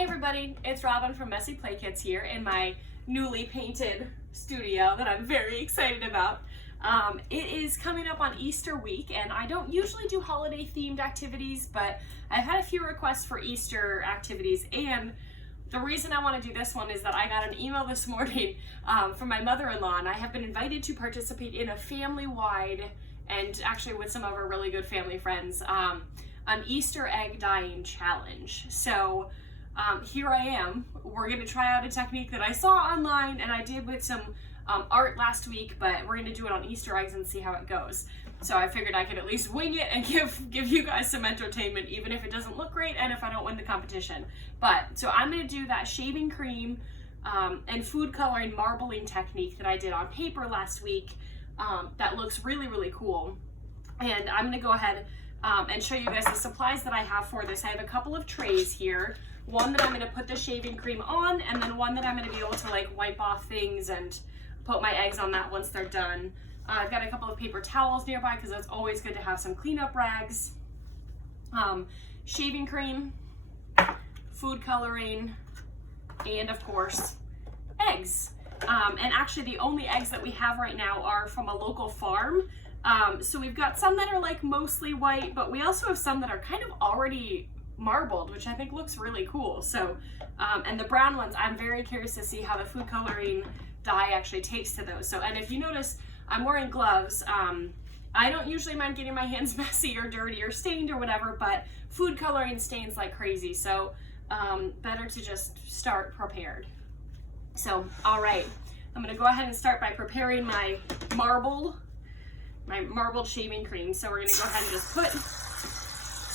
Hey everybody, it's Robin from Messy Play Kits here in my newly painted studio that I'm very excited about. It is coming up on Easter week, and I don't usually do holiday themed activities, but I've had a few requests for Easter activities, and the reason I want to do this one is that I got an email this morning from my mother-in-law, and I have been invited to participate in a family-wide, and actually with some of our really good family friends, an Easter egg dyeing challenge. So here I am. We're going to try out a technique that I saw online and I did with some art last week, but we're going to do it on Easter eggs and see how it goes. So I figured I could at least wing it and give you guys some entertainment, even if it doesn't look great and if I don't win the competition. But so I'm going to do that shaving cream and food coloring marbling technique that I did on paper last week. That looks really, really cool. And I'm going to go ahead and show you guys the supplies that I have for this. I have a couple of trays here. One that I'm going to put the shaving cream on, and then one that I'm going to be able to like wipe off things and put my eggs on that once they're done. I've got a couple of paper towels nearby because it's always good to have some cleanup rags. Shaving cream, food coloring, and of course, eggs. And actually the only eggs that we have right now are from a local farm. So we've got some that are like mostly white, but we also have some that are kind of already marbled, which I think looks really cool. So, and the brown ones, I'm very curious to see how the food coloring dye actually takes to those. So, and if you notice, I'm wearing gloves. I don't usually mind getting my hands messy or dirty or stained or whatever, but food coloring stains like crazy. So, better to just start prepared. So, all right, I'm gonna go ahead and start by preparing my marbled shaving cream. So we're gonna go ahead and just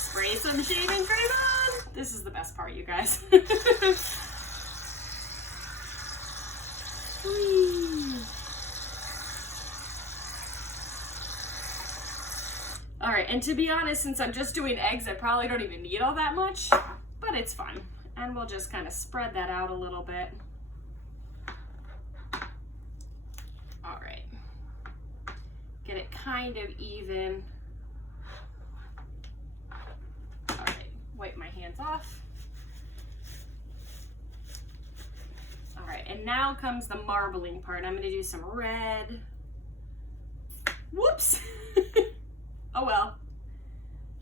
spray some shaving cream on. This is the best part, you guys. All right, and to be honest, since I'm just doing eggs, I probably don't even need all that much, but it's fine. And we'll just kind of spread that out a little bit. All right. Get it kind of even. All right, wipe my hands off. All right, and now comes the marbling part. I'm gonna do some red. Whoops. Oh well,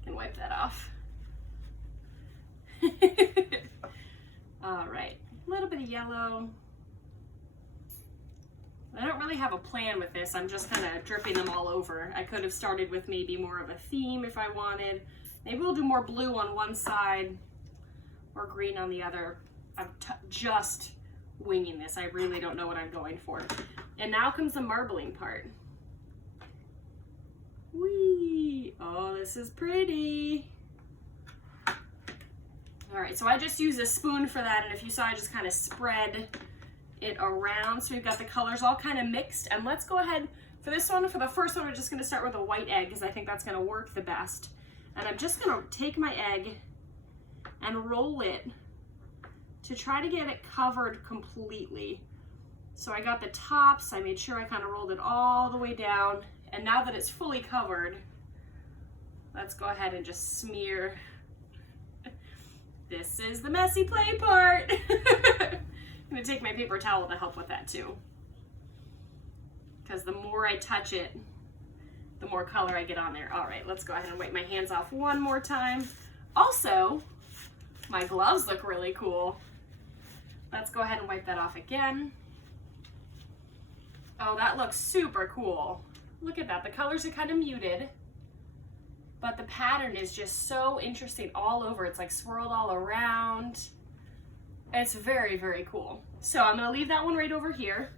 can wipe that off. All right, a little bit of yellow. I don't really have a plan with this. I'm just kind of dripping them all over. I could have started with maybe more of a theme if I wanted. Maybe we'll do more blue on one side or green on the other. I'm just winging this. I really don't know what I'm going for. And now comes the marbling part. Whee! Oh, this is pretty. All right, so I just use a spoon for that, and if you saw, I just kind of spread it around. So we've got the colors all kind of mixed, and let's go ahead for this one. For the first one, we're just going to start with a white egg because I think that's going to work the best. And I'm just going to take my egg and roll it to try to get it covered completely. So I got the tops, I made sure I kind of rolled it all the way down, and now that it's fully covered, let's go ahead and just smear. This is the messy play part. I'm gonna take my paper towel to help with that too, because the more I touch it, the more color I get on there. All right, let's go ahead and wipe my hands off one more time. Also, my gloves look really cool. Let's go ahead and wipe that off again. Oh, that looks super cool. Look at that, the colors are kind of muted, but the pattern is just so interesting all over. It's like swirled all around. It's very, very cool. So I'm gonna leave that one right over here.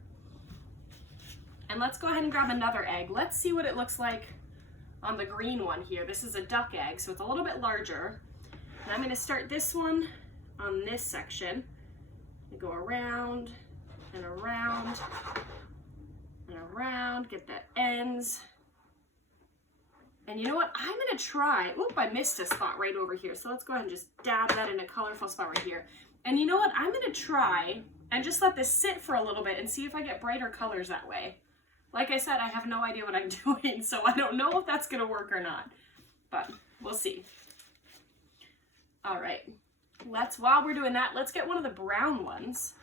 And let's go ahead and grab another egg. Let's see what it looks like on the green one here. This is a duck egg, so it's a little bit larger. And I'm gonna start this one on this section. And go around and around and around, get the ends. And you know what? I'm gonna try, oop, I missed a spot right over here. So let's go ahead and just dab that in a colorful spot right here. And you know what? I'm gonna try and just let this sit for a little bit and see if I get brighter colors that way. Like I said, I have no idea what I'm doing, so I don't know if that's gonna work or not, but we'll see. All right, while we're doing that, let's get one of the brown ones.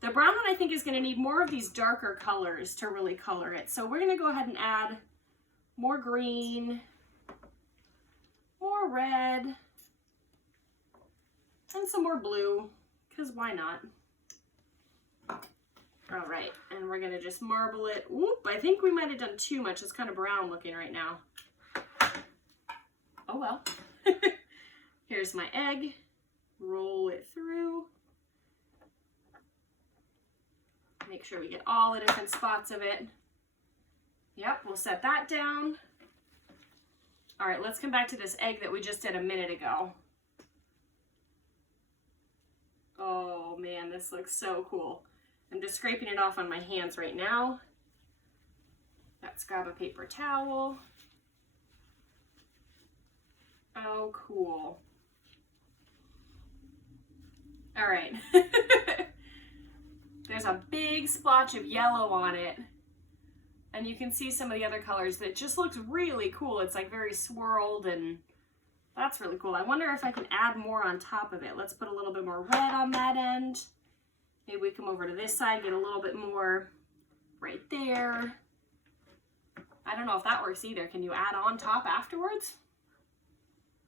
The brown one I think is gonna need more of these darker colors to really color it. So we're gonna go ahead and add more green, more red, and some more blue, because why not? All right, and we're gonna just marble it. Oop, I think we might have done too much. It's kind of brown looking right now. Oh well. Here's my egg. Roll it through. Make sure we get all the different spots of it. Yep, we'll set that down. All right, let's come back to this egg that we just did a minute ago. Oh man, this looks so cool. I'm just scraping it off on my hands right now. Let's grab a paper towel. Oh, cool. All right. There's a big splotch of yellow on it. And you can see some of the other colors that just looks really cool. It's like very swirled, and that's really cool. I wonder if I can add more on top of it. Let's put a little bit more red on that end. Maybe we come over to this side, get a little bit more right there. I don't know if that works either. Can you add on top afterwards?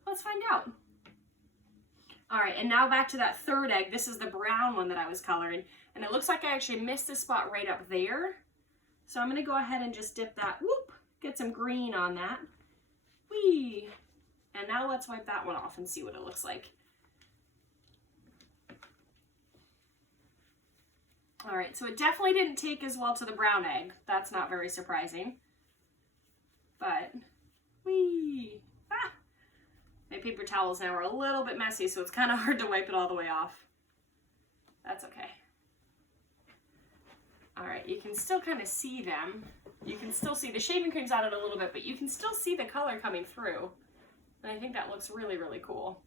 Let's find out. All right, and now back to that third egg. This is the brown one that I was coloring, and it looks like I actually missed a spot right up there. So I'm gonna go ahead and just dip that, whoop, get some green on that. Whee! And now let's wipe that one off and see what it looks like. All right, so it definitely didn't take as well to the brown egg. That's not very surprising. But, whee! Ah! My paper towels now are a little bit messy, so it's kind of hard to wipe it all the way off. That's okay. All right, you can still kind of see them. You can still see the shaving cream's added a little bit, but you can still see the color coming through. And I think that looks really, really cool.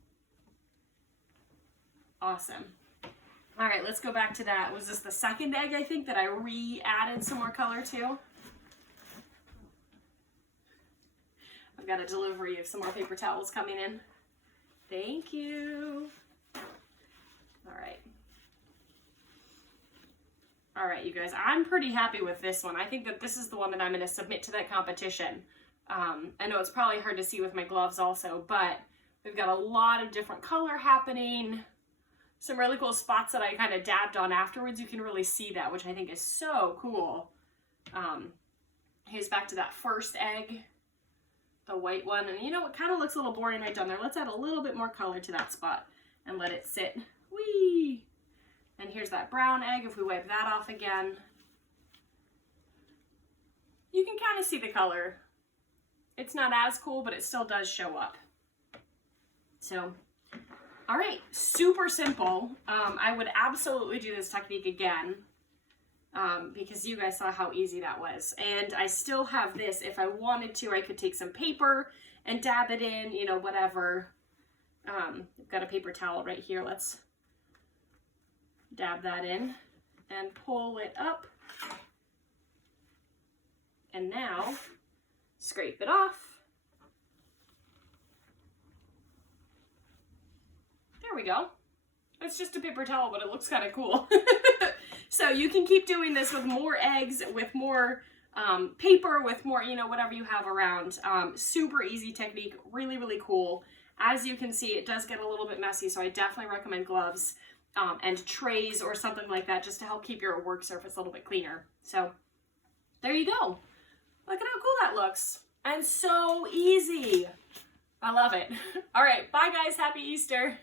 Awesome. All right, let's go back to that. Was this the second egg, I think, that I re-added some more color to? I've got a delivery of some more paper towels coming in. Thank you. All right. All right, you guys, I'm pretty happy with this one. I think that this is the one that I'm going to submit to that competition. I know it's probably hard to see with my gloves also, but we've got a lot of different color happening. Some really cool spots that I kind of dabbed on afterwards. You can really see that, which I think is so cool. Here's back to that first egg, the white one. And you know, it kind of looks a little boring right down there. Let's add a little bit more color to that spot and let it sit. Whee! And here's that brown egg. If we wipe that off again, you can kind of see the color. It's not as cool, but it still does show up. So, all right, super simple. I would absolutely do this technique again because you guys saw how easy that was. And I still have this. If I wanted to, I could take some paper and dab it in, you know, whatever. I've got a paper towel right here. Let's dab that in and pull it up. And now scrape it off. There we go. It's just a paper towel, but it looks kind of cool. So you can keep doing this with more eggs, with more paper, with more, you know, whatever you have around. Super easy technique, really, really cool. As you can see, it does get a little bit messy, so I definitely recommend gloves and trays or something like that just to help keep your work surface a little bit cleaner. So there you go. Look at how cool that looks. And so easy. I love it. All right, bye guys, happy Easter.